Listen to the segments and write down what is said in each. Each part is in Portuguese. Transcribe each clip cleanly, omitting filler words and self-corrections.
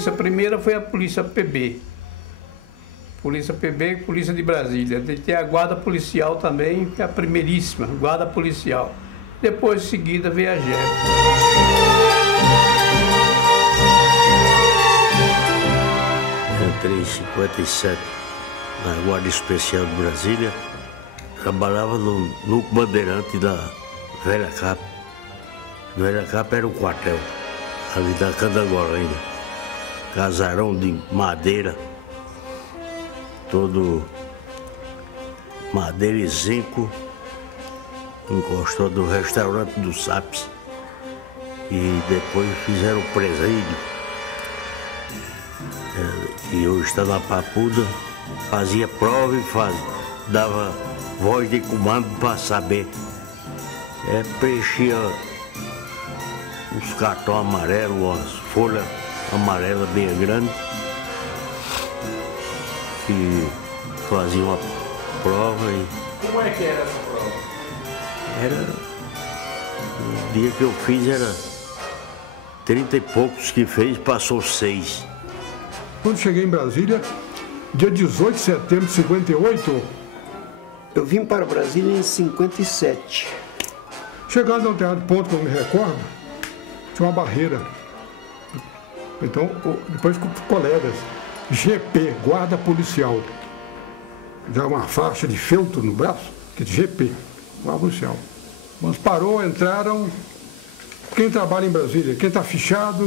polícia primeira foi a polícia PB. Polícia PB e Polícia de Brasília. Tem a guarda policial também, que é a primeiríssima, guarda policial. Depois, em seguida, veio a GEP. Entrei em 57 na Guarda Especial de Brasília. Trabalhava no Núcleo Bandeirante da Velha Cap. Velha Cap era um quartel, ali da Candangola ainda. Casarão de madeira, todo madeira e zinco, encostou do restaurante do Saps. E depois fizeram o presídio. E eu estava na Papuda, fazia prova e dava voz de comando para saber. Preenchia os cartões amarelos, as folhas amarelas bem grandes, e fazia uma prova. Como é que era essa prova? O dia que eu fiz era 30 e poucos que fez, passou 6. Quando cheguei em Brasília, dia 18 de setembro de 58... Eu vim para Brasília em 57. Chegando a um determinado ponto que eu me recordo, tinha uma barreira. Então, depois com colegas, GP, Guarda Policial. Já uma faixa de feltro no braço, que é GP, Guarda Policial. Mas parou, entraram. Quem trabalha em Brasília? Quem está fichado?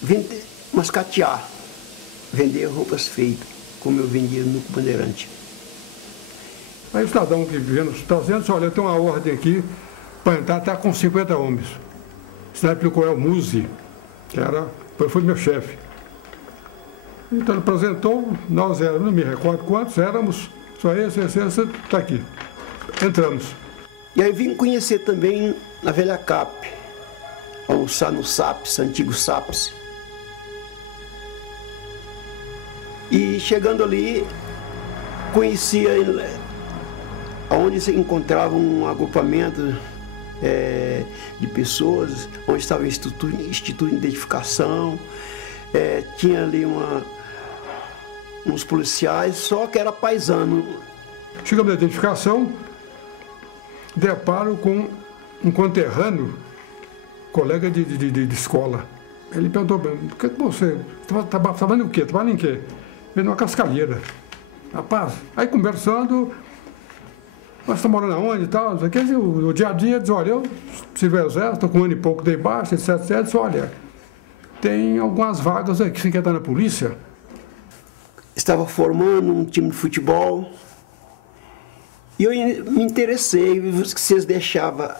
Vim mascatear, vender roupas feitas, como eu vendia no Bandeirante. Aí o cidadão que vendo está dizendo, olha, tem uma ordem aqui para entrar até com 50 homens. Isso na época o coronel Muzi, que foi meu chefe. Então ele apresentou, nós éramos, não me recordo quantos, éramos, só esse, está aqui. Entramos. E aí vim conhecer também na Velha Cap, almoçar no Saps, antigo Saps. E chegando ali, conhecia onde se encontrava um agrupamento de pessoas, onde estava o Instituto de Identificação, tinha ali uns policiais, só que era paisano. Chegamos na identificação, deparo com um conterrâneo, colega de escola. Ele perguntou, por que você está trabalhando o quê? Trabalha em quê? Veio numa cascalheira. Rapaz, aí conversando, nós estamos morando aonde e tal, o dia a dia diz, olha, eu sirvo o exército, estou com um ano e pouco, dei baixa, etc, etc, diz, olha, tem algumas vagas aqui, você quer estar na polícia? Estava formando um time de futebol, e eu me interessei, que vocês deixavam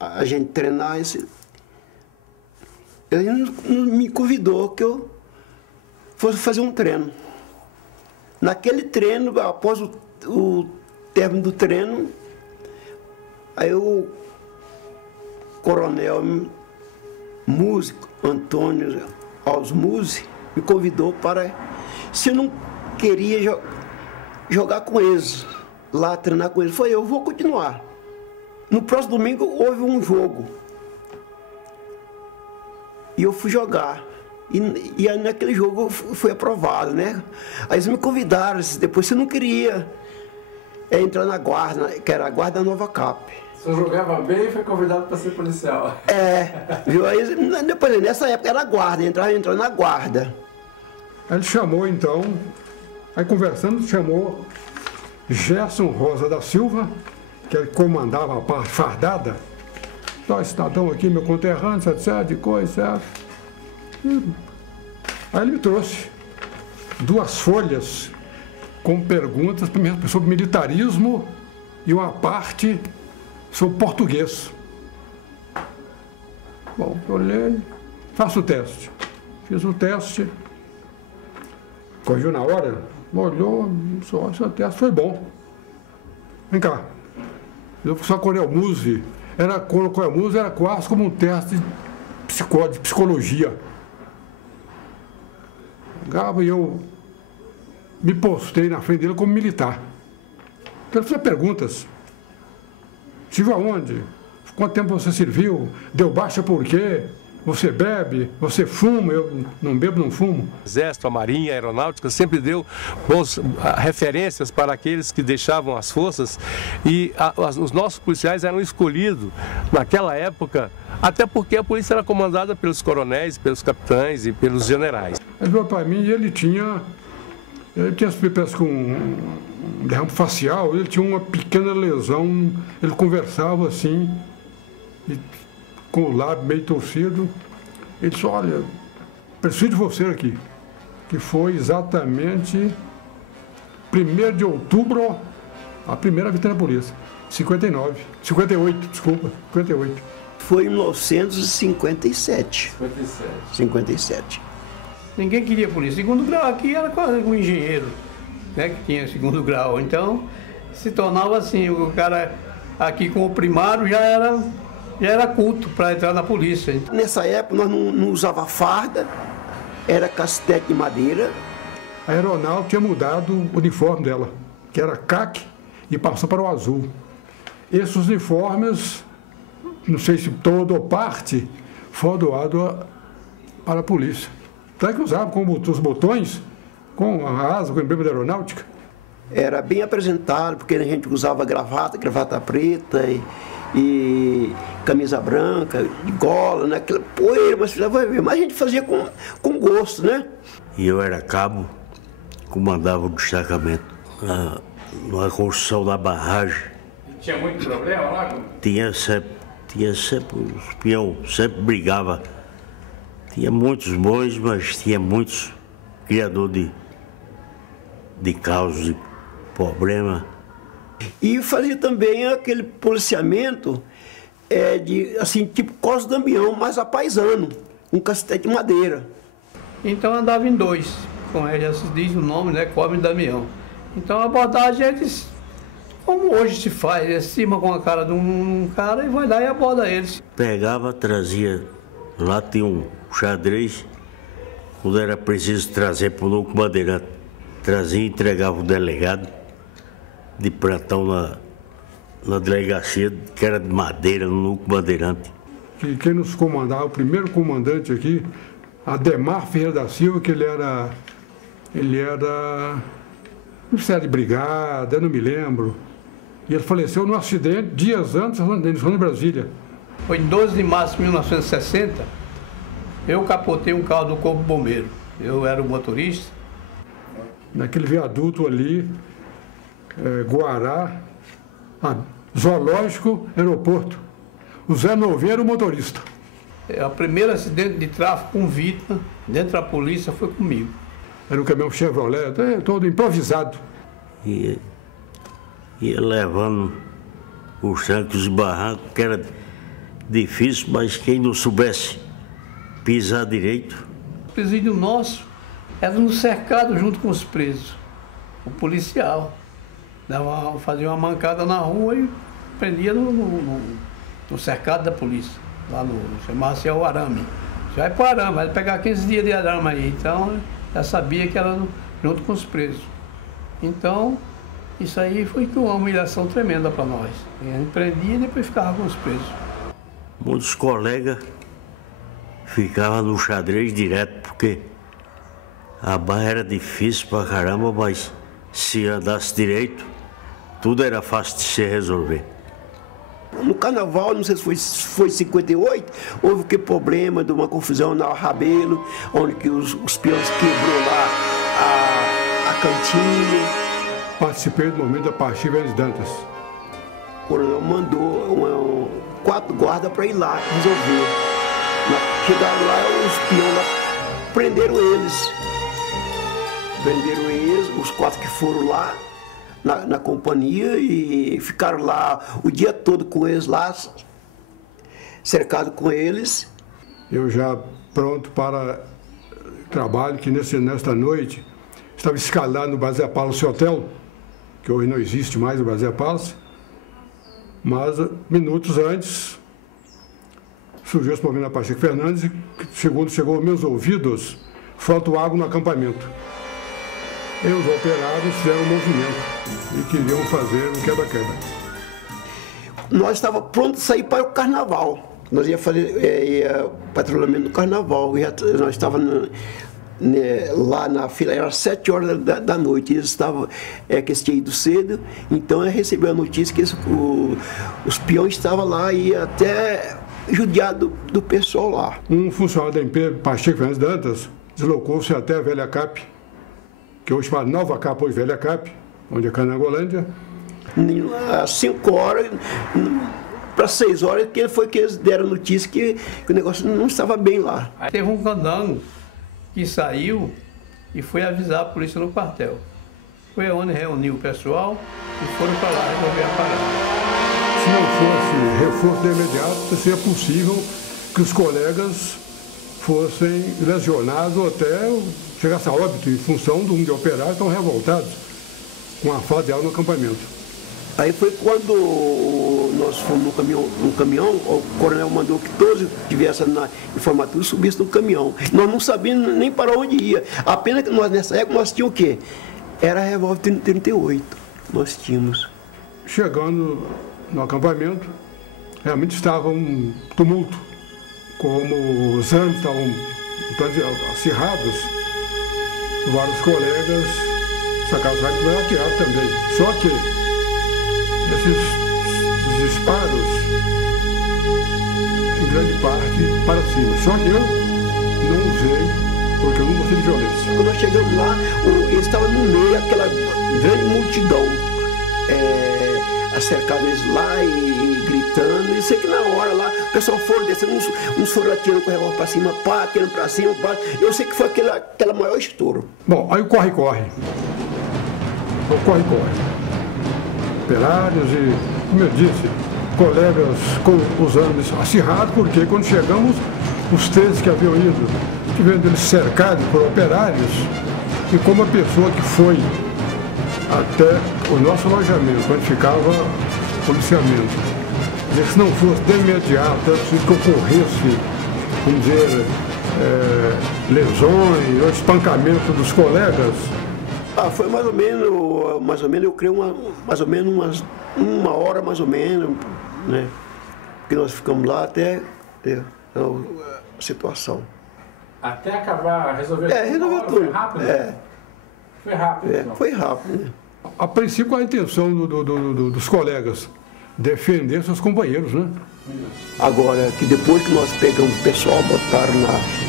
a gente treinar, ele me convidou que eu fosse fazer um treino. Naquele treino, após o término do treino, aí o coronel músico Antônio Osmuzi me convidou para, se eu não queria jogar com eles, lá treinar com eles, eu vou continuar. No próximo domingo houve um jogo e eu fui jogar. E aí naquele jogo eu fui aprovado, né? Aí eles me convidaram, depois você não queria entrar na guarda, que era a guarda da Nova Cap. Você jogava bem e foi convidado para ser policial. Viu? Aí, depois, nessa época era guarda, entrou na guarda. Aí ele chamou então, aí conversando, chamou Gerson Rosa da Silva, que ele comandava a parte fardada. Esse cidadão aqui, meu conterrâneo, etc, de coisa, etc. Aí ele me trouxe 2 folhas com perguntas sobre militarismo e uma parte sobre português. Bom, eu olhei, faço o teste. Fiz o teste, corrigiu na hora, olhou, só o teste foi bom. Vem cá. Eu só Coronel Muzi, Coronel Muzi era quase como um teste de psicologia. E eu me postei na frente dele como militar. Então ele fez perguntas. Serviu aonde? Quanto tempo você serviu? Deu baixa por quê? você bebe, você fuma, eu não bebo, não fumo. O Exército, a Marinha, a Aeronáutica sempre deu boas referências para aqueles que deixavam as forças e os nossos policiais eram escolhidos naquela época, até porque a polícia era comandada pelos coronéis, pelos capitães e pelos generais. Mas meu pai, ele tinha parece com um derrame facial, ele tinha uma pequena lesão, ele conversava assim, e, com o lábio meio torcido. Ele disse, olha, preciso de você aqui. Que foi exatamente 1º de outubro, a primeira vitória da polícia. 58, desculpa, 58. Foi em 1957. 57. Ninguém queria polícia. Segundo grau aqui era quase um engenheiro, né, que tinha segundo grau. Então, se tornava assim, o cara aqui com o primário já era culto para entrar na polícia. Nessa época nós não usava farda, era castete de madeira. A aeronáutica tinha mudado o uniforme dela, que era caque e passou para o azul. Esses uniformes, não sei se todo ou parte, foi doado para a polícia. Até que usava com os botões, com a asa, com o emblema da aeronáutica. Era bem apresentado, porque a gente usava gravata preta e camisa branca, gola, né? Aquela poeira, mas a gente fazia com gosto, né? E eu era cabo, comandava o destacamento na construção da barragem. Tinha muito problema lá? Tinha sempre, os peão sempre brigava. Tinha muitos bons, mas tinha muitos criadores de causas, de problema. E fazia também aquele policiamento assim, tipo Cosme Damião, mas a paisano, um castete de madeira. Então andava em dois, como já se diz o nome, né, Cosme Damião. Então a abordagem é como hoje se faz, cima com a cara de um cara e vai lá e aborda eles. Pegava, trazia, lá tinha um xadrez, quando era preciso trazer para o Núcleo Bandeirante, trazia e entregava o delegado de plantão na delegacia, que era de madeira, no Núcleo Bandeirante. Quem nos comandava, o primeiro comandante aqui, Ademar Ferreira da Silva, que ele era não sei, de brigada, eu não me lembro. E ele faleceu num acidente dias antes de Brasília. Foi em 12 de março de 1960, eu capotei um carro do Corpo Bombeiro. Eu era o motorista. Naquele viaduto ali, Guará, Zoológico, aeroporto. O Zé Novinho era o motorista. O primeiro acidente de tráfego com vítima dentro da polícia foi comigo. Era um caminhão Chevrolet, todo improvisado. Ia levando os trancos e barrancos, que era difícil, mas quem não soubesse pisar direito. O presídio nosso era no cercado junto com os presos. O policial fazia uma mancada na rua e prendia no cercado da polícia, lá chamava-se o arame. Você vai para o arame, vai pegar 15 dias de arame aí. Então, já sabia que era junto com os presos. Então, isso aí foi uma humilhação tremenda para nós. A gente prendia e depois ficava com os presos. Muitos colegas ficavam no xadrez direto, porque a barra era difícil pra caramba, mas se andasse direito, tudo era fácil de se resolver. No carnaval, não sei se foi 58, houve que problema de uma confusão na Rabelo, onde que os peões quebrou lá a cantina. Participei do momento da partida Vélez Dantas. O coronel mandou 4 guardas para ir lá resolver. Chegaram lá, os peões lá prenderam eles. Os 4 que foram lá na companhia e ficaram lá o dia todo com eles lá, cercado com eles. Eu já pronto para trabalho, que nesta noite estava escalado no Brasília Palace Hotel, que hoje não existe mais o Brasília Palace, mas minutos antes surgiu esse problema na Pacheco Fernandes e, segundo chegou aos meus ouvidos, faltou água no acampamento. E os operários fizeram um movimento e queriam fazer um quebra-quebra. Nós estávamos prontos a sair para o carnaval. Nós ia fazer patrulhamento do carnaval. Nós estávamos lá na fila, era 7 horas da noite. Eles estavam, que eles tinham ido cedo, então eu recebi a notícia que os peões estavam lá e até judiar do pessoal lá. Um funcionário da empresa, Pacheco Fernandes Dantas, deslocou-se até a Velha Cap, que hoje fala Nova Cap, hoje Velha Cap, onde é Canangolândia. Às 5 horas, para 6 horas, que foi que eles deram notícia que o negócio não estava bem lá. Teve um candango que saiu e foi avisar a polícia no quartel. Foi onde reuniu o pessoal e foram para lá resolver a parada. Se não fosse reforço de imediato, seria possível que os colegas fossem lesionados ou até chegasse a óbito em função de um de operários tão revoltados com a falta de água no acampamento. Aí foi quando nós fomos no caminhão, o coronel mandou que todos que tivessem na informatura subissem no caminhão. Nós não sabíamos nem para onde ia. Apenas que nós, nessa época, nós tínhamos o quê? Era a revólver 38, nós tínhamos. Chegando no acampamento, realmente estava um tumulto. Como os ânimos estavam acirrados, vários colegas sacaram os raios e foram atirados também. Só que esses disparos, em grande parte, para cima. Só que eu não usei, porque eu não gostei de violência. Quando nós chegamos lá, eles estavam no meio, aquela grande multidão, acercado eles lá e gritando. E sei que na hora lá, o pessoal foram descendo, uns foram atirando com o revólver para cima, pá, atirando para cima, pá. Eu sei que foi aquela maior estouro. Bom, aí o corre-corre. O corre-corre. Operários e, como eu disse, colegas com os ânimos acirrados, porque quando chegamos, os 13 que haviam ido, tivendo eles cercados por operários, e como a pessoa que foi até o nosso alojamento, onde ficava o policiamento, se não fosse de imediato, era preciso que ocorresse, vamos dizer, lesões ou espancamento dos colegas. Foi mais ou menos, eu creio, mais ou menos uma hora, mais ou menos, né? Porque nós ficamos lá até a situação. Até acabar, resolver tudo? Resolveu tudo. Foi rápido? Foi rápido. Então. Foi rápido, né? A princípio, a intenção dos colegas defender seus companheiros, né? Agora, que depois que nós pegamos o pessoal, botaram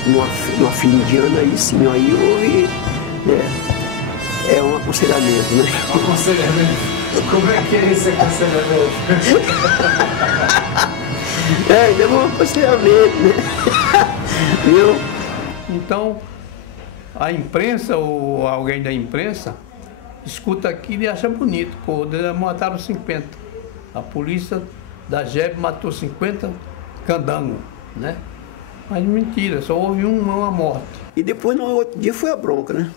numa fila indiana, aí sim, aí houve... É um aconselhamento, né? Um aconselhamento? Como é que é esse aconselhamento? Deu um aconselhamento, né? Viu? Então, a imprensa ou alguém da imprensa escuta aquilo e acha bonito. Pô, mataram 50. A polícia da JEB matou 50 candangos, né? Mas mentira, só houve uma morte. E depois, no outro dia, foi a bronca, né?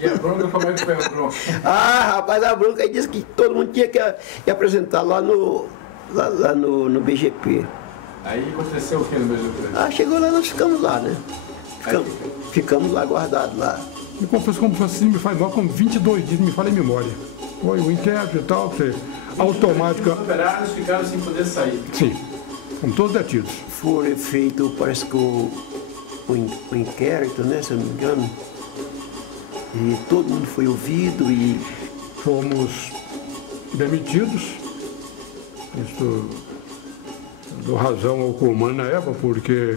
E a bronca, como é que foi a bronca? Rapaz, a bronca aí disse que todo mundo tinha que apresentar lá no BGP. Aí aconteceu o que no BGP? Chegou lá, nós ficamos lá, né? Ficamos lá, guardados lá. Me confesso como assim, me faz mal, como 22 dias, me fala em memória. Foi o inquérito e tal, automática. Os operários ficaram sem poder sair. Sim, como todos detidos. Foi feito, parece que o inquérito, né, se eu não me engano. E todo mundo foi ouvido e... Fomos demitidos. Isso dou razão ao comando na época, porque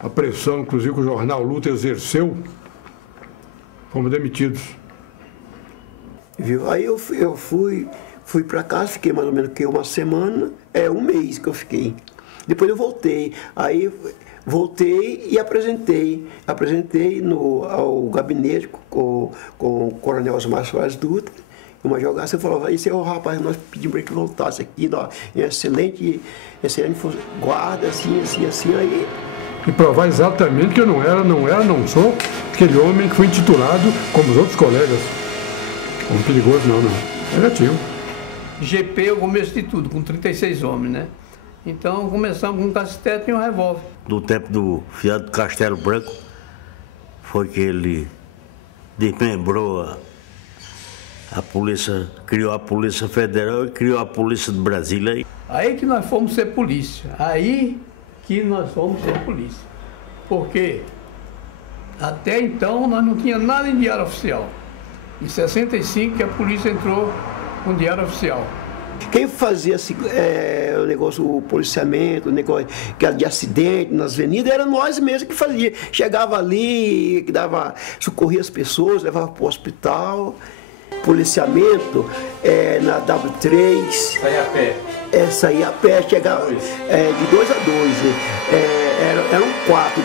a pressão, inclusive, que o jornal Luta exerceu, fomos demitidos. Viu? Aí eu fui para casa, fiquei mais ou menos uma semana, um mês que eu fiquei. Depois eu voltei. Aí voltei e apresentei ao gabinete com o coronel Osmar Soares Dutra, uma jogada. Você falou, esse é o rapaz, nós pedimos para que voltasse aqui, excelente guarda, assim, aí. E provar exatamente que eu não sou aquele homem que foi intitulado, como os outros colegas, como perigoso, não. Negativo. GP é o começo de tudo, com 36 homens, né? Então começamos com um cacetete e um revólver. Do tempo do fiado Castelo Branco, foi que ele desmembrou A polícia criou a Polícia Federal e criou a Polícia de Brasília. Aí que nós fomos ser polícia. Aí que nós fomos ser polícia. Porque até então nós não tínhamos nada em diário oficial. Em 65 que a polícia entrou com diário oficial. Quem fazia o negócio, o policiamento, o negócio de acidente nas avenidas, era nós mesmos que fazia. Chegava ali, que socorria as pessoas, levava para o hospital. Policiamento na W3. Saía a pé? Saía a pé, chegava de 2 a 2. Eram 4,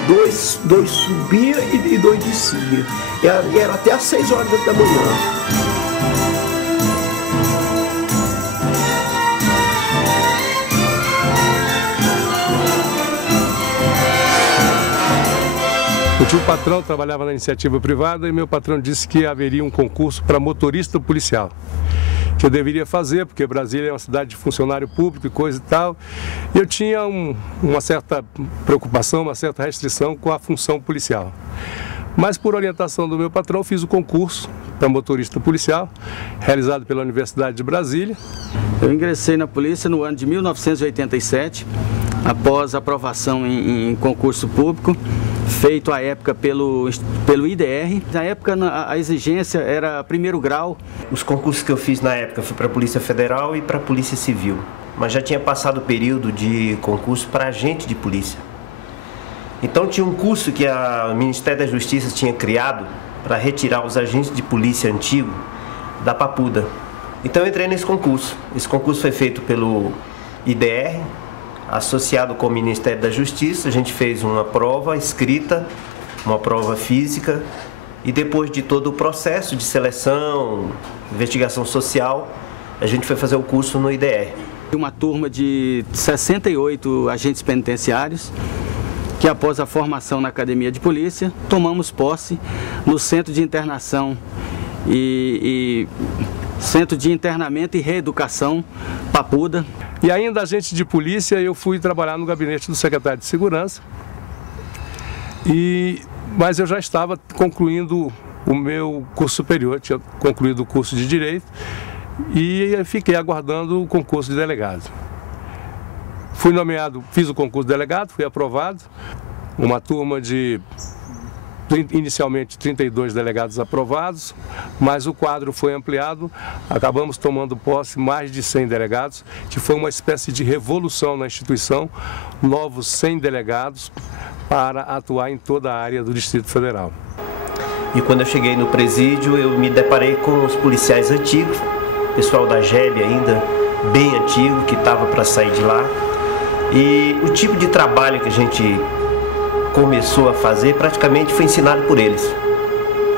2 subia e 2 descia. Era até às 6 horas da manhã. O tio patrão trabalhava na iniciativa privada e meu patrão disse que haveria um concurso para motorista policial, que eu deveria fazer, porque Brasília é uma cidade de funcionário público e coisa e tal. E eu tinha uma certa preocupação, uma certa restrição com a função policial. Mas por orientação do meu patrão, fiz o concurso para motorista policial, realizado pela Universidade de Brasília. Eu ingressei na polícia no ano de 1987, após aprovação em concurso público, feito à época pelo IDR. Na época a exigência era primeiro grau. Os concursos que eu fiz na época foi para a Polícia Federal e para a Polícia Civil, mas já tinha passado o período de concurso para agente de polícia. Então tinha um curso que o Ministério da Justiça tinha criado para retirar os agentes de polícia antigos da papuda. Então eu entrei nesse concurso. Esse concurso foi feito pelo IDR, associado com o Ministério da Justiça. A gente fez uma prova escrita, uma prova física, e depois de todo o processo de seleção, investigação social, a gente foi fazer o curso no IDR. Uma turma de 68 agentes penitenciários, que após a formação na Academia de Polícia, tomamos posse no Centro de Internação Centro de Internamento e Reeducação, Papuda. E ainda agente de polícia, eu fui trabalhar no gabinete do secretário de Segurança, mas eu já estava concluindo o meu curso superior, tinha concluído o curso de Direito e fiquei aguardando o concurso de delegado. Fui nomeado, fiz o concurso de delegado, fui aprovado, uma turma de inicialmente 32 delegados aprovados, mas o quadro foi ampliado, acabamos tomando posse mais de 100 delegados, que foi uma espécie de revolução na instituição, novos 100 delegados para atuar em toda a área do Distrito Federal. E quando eu cheguei no presídio, eu me deparei com os policiais antigos, pessoal da GEB ainda, bem antigo, que estava para sair de lá, e o tipo de trabalho que a gente começou a fazer praticamente foi ensinado por eles.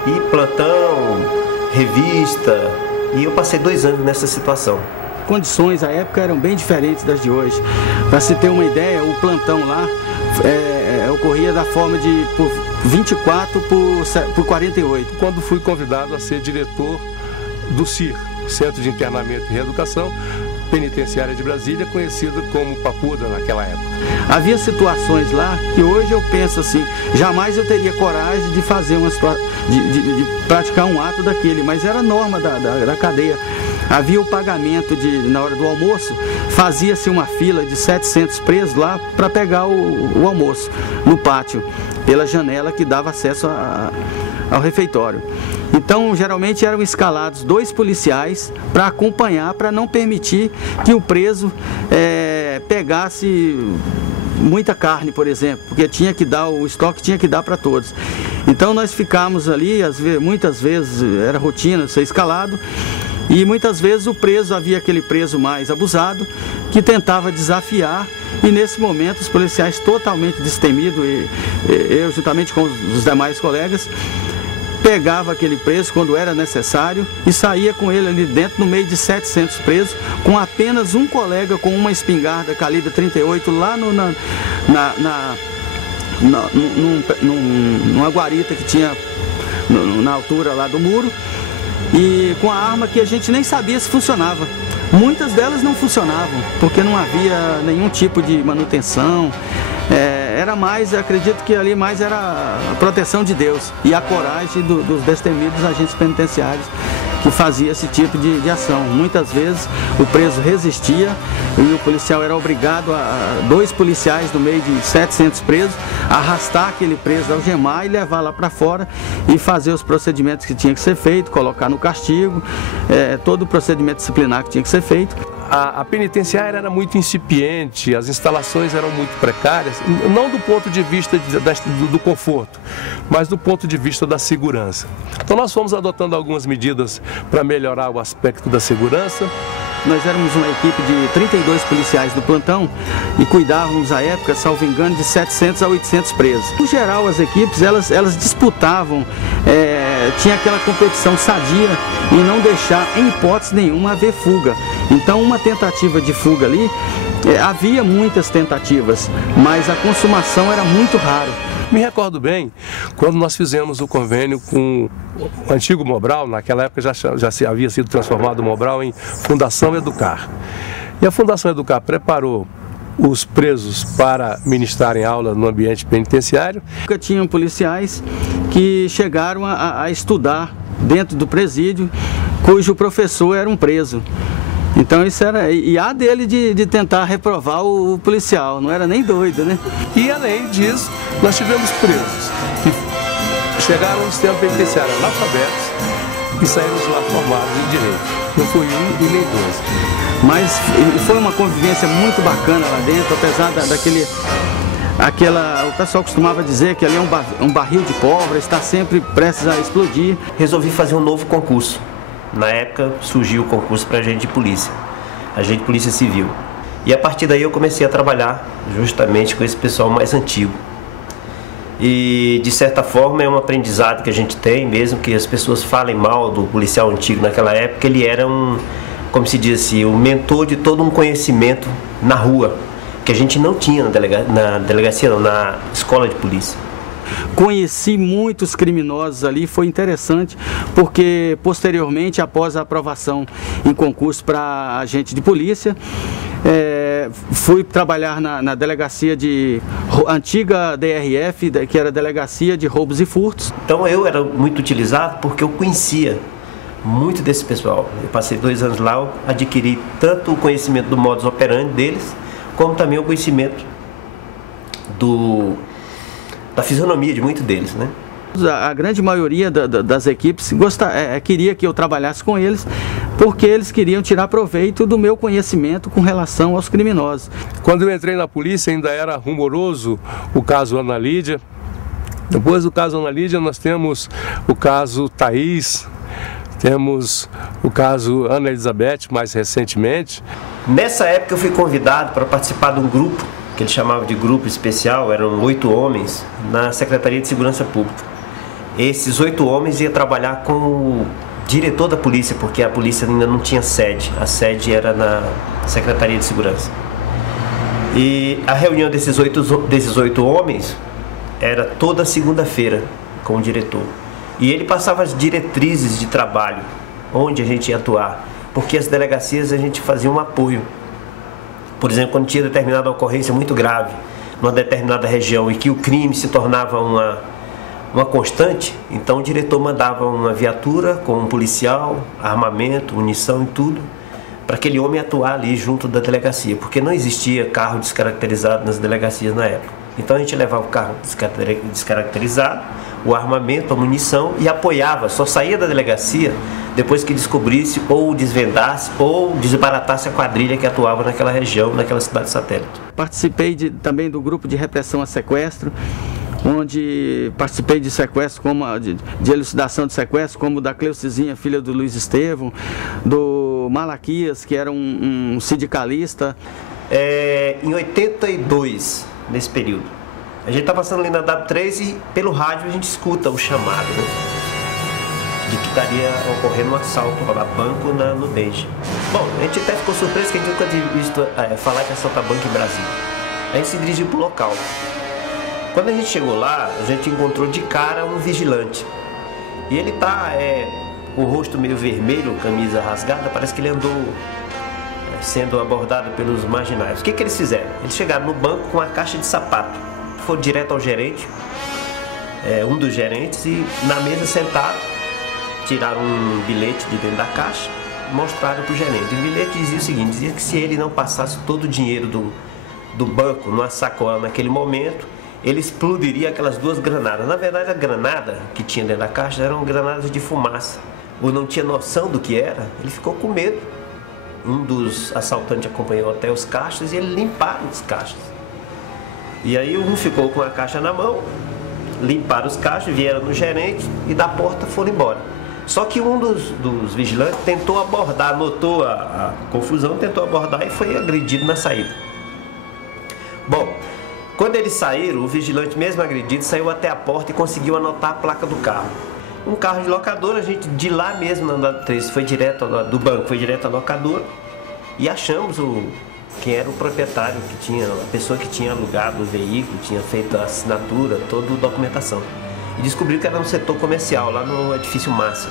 E plantão, revista, e eu passei 2 anos nessa situação. Condições à época eram bem diferentes das de hoje. Para se ter uma ideia, o plantão lá ocorria da forma de por 24 por 48. Quando fui convidado a ser diretor do CIR, Centro de Internamento e Reeducação, Penitenciária de Brasília, conhecida como Papuda naquela época. Havia situações lá que hoje eu penso assim, jamais eu teria coragem de fazer de praticar um ato daquele, mas era norma da cadeia. Havia o pagamento na hora do almoço, fazia-se uma fila de 700 presos lá para pegar o almoço no pátio, pela janela que dava acesso ao refeitório. Então, geralmente eram escalados 2 policiais para acompanhar, para não permitir que o preso pegasse muita carne, por exemplo, porque tinha que dar, o estoque tinha que dar para todos. Então nós ficamos ali, muitas vezes era rotina ser escalado, e muitas vezes havia aquele preso mais abusado, que tentava desafiar, e nesse momento os policiais totalmente destemidos, eu juntamente com os demais colegas, pegava aquele preso quando era necessário e saía com ele ali dentro, no meio de 700 presos, com apenas um colega com uma espingarda calibre 38 lá numa guarita que tinha na altura lá do muro, e com a arma que a gente nem sabia se funcionava. Muitas delas não funcionavam, porque não havia nenhum tipo de manutenção. Era mais, acredito que ali mais era a proteção de Deus e a coragem dos destemidos agentes penitenciários que fazia esse tipo de ação. Muitas vezes o preso resistia e o policial era obrigado, dois policiais no meio de 700 presos, a arrastar aquele preso, algemar e levar lá para fora e fazer os procedimentos que tinha que ser feito, colocar no castigo, todo o procedimento disciplinar que tinha que ser feito. A penitenciária era muito incipiente, as instalações eram muito precárias, não do ponto de vista do conforto, mas do ponto de vista da segurança. Então nós fomos adotando algumas medidas para melhorar o aspecto da segurança. Nós éramos uma equipe de 32 policiais do plantão e cuidávamos à época, salvo engano, de 700 a 800 presos. No geral, as equipes elas disputavam, tinha aquela competição sadia em não deixar, em hipótese nenhuma, haver fuga. Então, uma tentativa de fuga ali, havia muitas tentativas, mas a consumação era muito rara. Me recordo bem quando nós fizemos o convênio com o antigo Mobral, naquela época já havia sido transformado o Mobral em Fundação Educar. E a Fundação Educar preparou os presos para ministrarem aula no ambiente penitenciário. Tinham policiais que chegaram a estudar dentro do presídio, cujo professor era um preso. Então isso era, e a dele de tentar reprovar o policial, não era nem doido, né? E além disso, nós tivemos presos que chegaram no sistema penitenciário analfabetos e saíram de lá formados em direito. Não foi um e nem dois. Mas foi uma convivência muito bacana lá dentro, apesar o pessoal costumava dizer que ali é um barril de pólvora, está sempre prestes a explodir. Resolvi fazer um novo concurso. Na época surgiu o concurso para agente de polícia civil. E a partir daí eu comecei a trabalhar justamente com esse pessoal mais antigo. E de certa forma é um aprendizado que a gente tem, mesmo que as pessoas falem mal do policial antigo naquela época, ele era como se diz assim, o mentor de todo um conhecimento na rua, que a gente não tinha na delegacia, não, na escola de polícia. Conheci muitos criminosos ali, foi interessante, porque posteriormente, após a aprovação em concurso para agente de polícia, fui trabalhar na delegacia antiga DRF, que era a Delegacia de Roubos e Furtos. Então eu era muito utilizado porque eu conhecia muito desse pessoal. Eu passei 2 anos lá, eu adquiri tanto o conhecimento do modus operandi deles, como também o conhecimento da fisionomia de muitos deles, né? A grande maioria das equipes queria que eu trabalhasse com eles, porque eles queriam tirar proveito do meu conhecimento com relação aos criminosos. Quando eu entrei na polícia ainda era rumoroso o caso Ana Lídia. Depois do caso Ana Lídia nós temos o caso Thaís, temos o caso Ana Elizabeth mais recentemente. Nessa época eu fui convidado para participar de um grupo que ele chamava de grupo especial, eram 8 homens, na Secretaria de Segurança Pública. Esses 8 homens iam trabalhar com o diretor da polícia, porque a polícia ainda não tinha sede, a sede era na Secretaria de Segurança. E a reunião desses 8 homens era toda segunda-feira com o diretor. E ele passava as diretrizes de trabalho, onde a gente ia atuar, porque as delegacias a gente fazia um apoio. Por exemplo, quando tinha determinada ocorrência muito grave numa determinada região e que o crime se tornava uma constante, então o diretor mandava uma viatura com um policial, armamento, munição e tudo, para aquele homem atuar ali junto da delegacia, porque não existia carro descaracterizado nas delegacias na época. Então a gente levava o carro descaracterizado, o armamento, a munição e apoiava, só saía da delegacia depois que descobrisse ou desvendasse ou desbaratasse a quadrilha que atuava naquela região, naquela cidade satélite. Participei também do grupo de repressão a sequestro, onde participei de sequestro, de elucidação de sequestro, como da Cleucizinha, filha do Luiz Estevão, do Malaquias, que era um sindicalista. Em 82, nesse período, a gente está passando ali na W3 e pelo rádio a gente escuta o chamado, né, de que estaria ocorrendo um assalto a banco no Denge. Bom, a gente até ficou surpreso que a gente nunca tinha visto falar que assaltar banco em Brasília. A gente se dirigiu para o local. Quando a gente chegou lá, a gente encontrou de cara um vigilante. E ele tá com o rosto meio vermelho, camisa rasgada, parece que ele andou sendo abordado pelos marginais. O que eles fizeram? Eles chegaram no banco com uma caixa de sapato, foram direto ao gerente, um dos gerentes, e na mesa sentado, tiraram um bilhete de dentro da caixa, mostraram para o gerente. O bilhete dizia o seguinte, dizia que se ele não passasse todo o dinheiro do banco numa sacola naquele momento, ele explodiria aquelas 2 granadas. Na verdade, a granada que tinha dentro da caixa eram granadas de fumaça. Ou não tinha noção do que era, ele ficou com medo. Um dos assaltantes acompanhou até os caixas e eles limparam os caixas. E aí um ficou com a caixa na mão, limparam os caixas, vieram no gerente e da porta foram embora. Só que um dos vigilantes tentou abordar, notou a confusão, tentou abordar e foi agredido na saída. Bom, quando eles saíram, o vigilante mesmo agredido saiu até a porta e conseguiu anotar a placa do carro. Um carro de locadora, a gente de lá mesmo, no andar 3, foi direto do banco, foi direto à locadora e achamos quem era o proprietário, a pessoa que tinha alugado o veículo, tinha feito a assinatura, toda a documentação. E descobriu que era no setor comercial, lá no edifício Massa.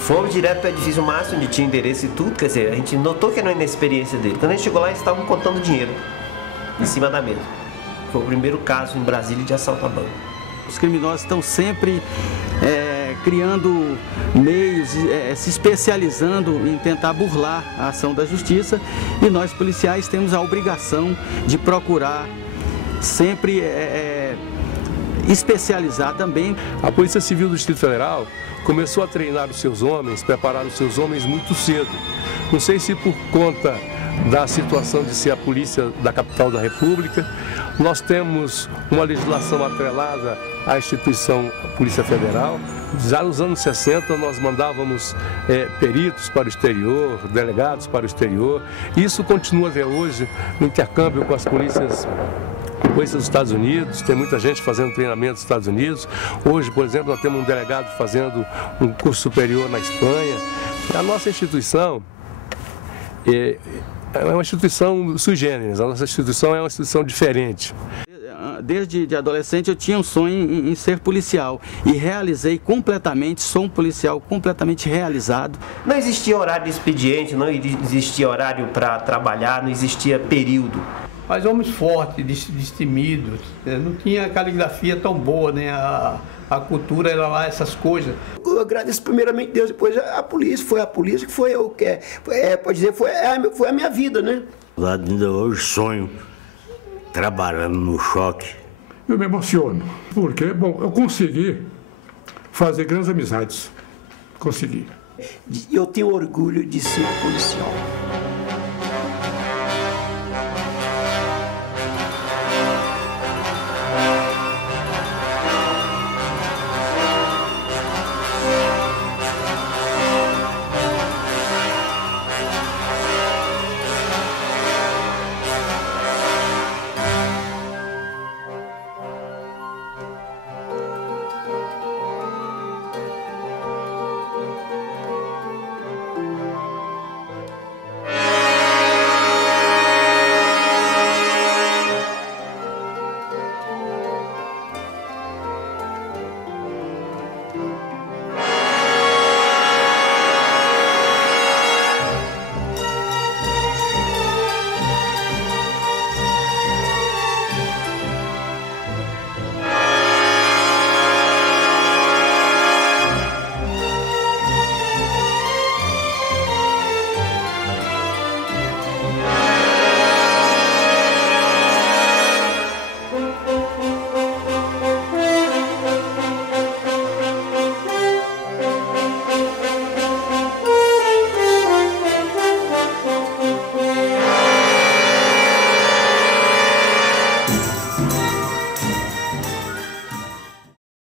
Fomos direto para o edifício Massa, onde tinha endereço e tudo, quer dizer, a gente notou que era uma inexperiência dele. Quando a gente chegou lá, eles estavam contando dinheiro em cima da mesa. Foi o primeiro caso em Brasília de assalto a banco. Os criminosos estão sempre criando meios, se especializando em tentar burlar a ação da justiça, e nós policiais temos a obrigação de procurar sempre especializar também. A Polícia Civil do Distrito Federal começou a treinar os seus homens, preparar os seus homens muito cedo. Não sei se por conta da situação de ser a polícia da capital da República, nós temos uma legislação atrelada à instituição Polícia Federal. Já nos anos 60 nós mandávamos peritos para o exterior, delegados para o exterior. Isso continua até hoje no intercâmbio com as polícias dos Estados Unidos, tem muita gente fazendo treinamento nos Estados Unidos. Hoje, por exemplo, nós temos um delegado fazendo um curso superior na Espanha. A nossa instituição é uma instituição sui generis, a nossa instituição é uma instituição diferente. Desde adolescente eu tinha um sonho em ser policial e realizei completamente, sou um policial completamente realizado. Não existia horário de expediente, não existia horário para trabalhar, não existia período. Mas homens fortes, destemidos, não tinha caligrafia tão boa, né? A cultura era lá, essas coisas. Eu agradeço primeiramente Deus, depois a polícia, foi a polícia que foi o que pode dizer, foi a minha vida, né? Ainda hoje sonho trabalhando no choque. Eu me emociono, porque, bom, eu consegui fazer grandes amizades. Consegui. Eu tenho orgulho de ser policial.